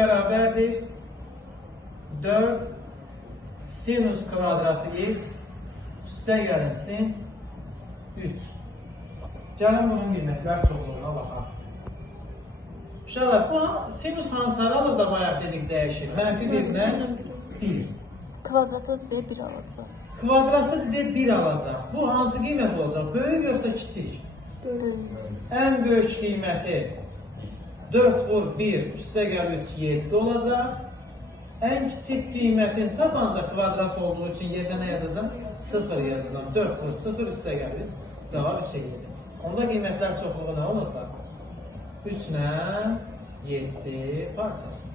beraberdir 4 sinüs kvadratı x üstə gəlsin 3. Gəlin bunun qiymətlər çoxluğuna baxaq. Uşaqlar, bu sinüs hansı aralıqda bayaq dedik dəyişir? Mənfi 1-lə 1. Kvadratı deyə 1 alacaq. Kvadratı deyə 1 alacaq. Bu hansı qiymət olacaq? Böyük yoxsa kiçik? Ən böyük qiyməti 4 vur 1 üstə gəl 3 7 olacaq. Ən kiçik qiymətin tabanda kvadrat olduğu üçün yerinə nə yazacağım? 0 yazacağım. 4 vur 0 üstə gəlir. Cavab 3'e gedir. Onda qiymətlər çoxluğu nə olacaq? 3 ilə 7 parçası.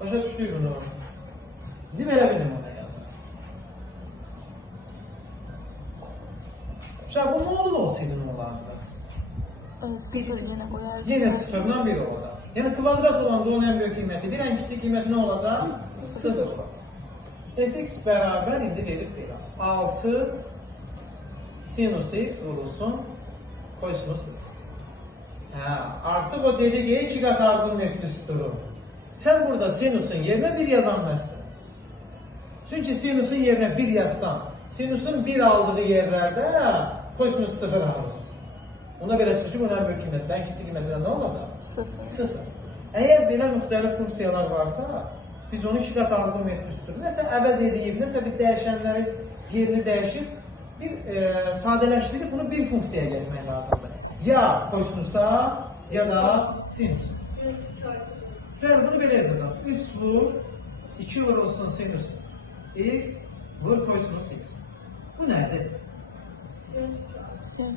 Başa düşdük bunu. İndi belə bir nümunə yazaq. Bu nə olur olsaydı nə olardı? 0 yenə qoyarıq. Yenə 0-dan 1 olacaq. Yəni kvadrat olanda onun ən böyük qiyməti 1, ən kiçik qiyməti nə olacaq? 0 olacaq. Fx bərabər indi verib belə. 6 sinus x vurulsun kosinus x. Artıq o dedik ki, 2 qat ardının nöqtəsi durur. Sən burada sinusun yerinə 1 yazanməzsən. Çünki sinusun yerinə 1 yazsan, sinusun 1 aldığı yerlərdə kosinus 0 alır. Ona belə çıxır ki, bunun ən böyük qiymətdən, ən kiçik qiymətdən nə olacaq? 0. Əgər belə müxtəlif funksiyalar varsa, biz onu 2 qat ardının nöqtəsi durur. Nəsə əvəz edib, nəsə bir dəyişənləri yerini dəyişib, bir sadələşdirib bunu bir funksiyaya getmək lazımdır. Ya kosinusa ya da sinusa. Bəli, bunu belə yazacaq. 3 vur, 2 vur olsun sinus x, vur kosinus x. Bu nədir?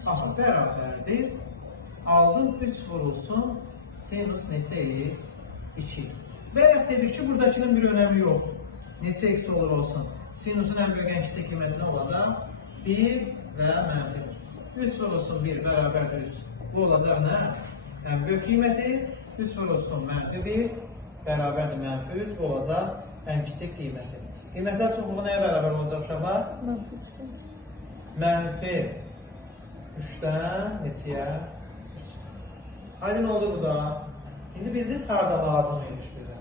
Aha, bərabərdir. Aldım 3 vurulsun sinus neçə x? 2x. Bəyək dedik ki, buradakının bir önəmi yoxdur. Neçə x olur olsun. Sinusun ən böyük ən kiçik qiyməti nə olacaq? 1 və mənfi 1. 3 vurulsun 1 bərabərdir 3. Bu olacaq nə? Ən böyük qiyməti 3 vurulsun mənfi 1 bərabərdir mənfi 3. Bu olacaq ən kiçik qiyməti. Qiymətlər çoxluğu nəyə bərabər olacaq uşaqlar? Mənfi 3-dən neçəyə? 3. Aydın oldu bu da. İndi bildiniz harada lazım imiş bizə.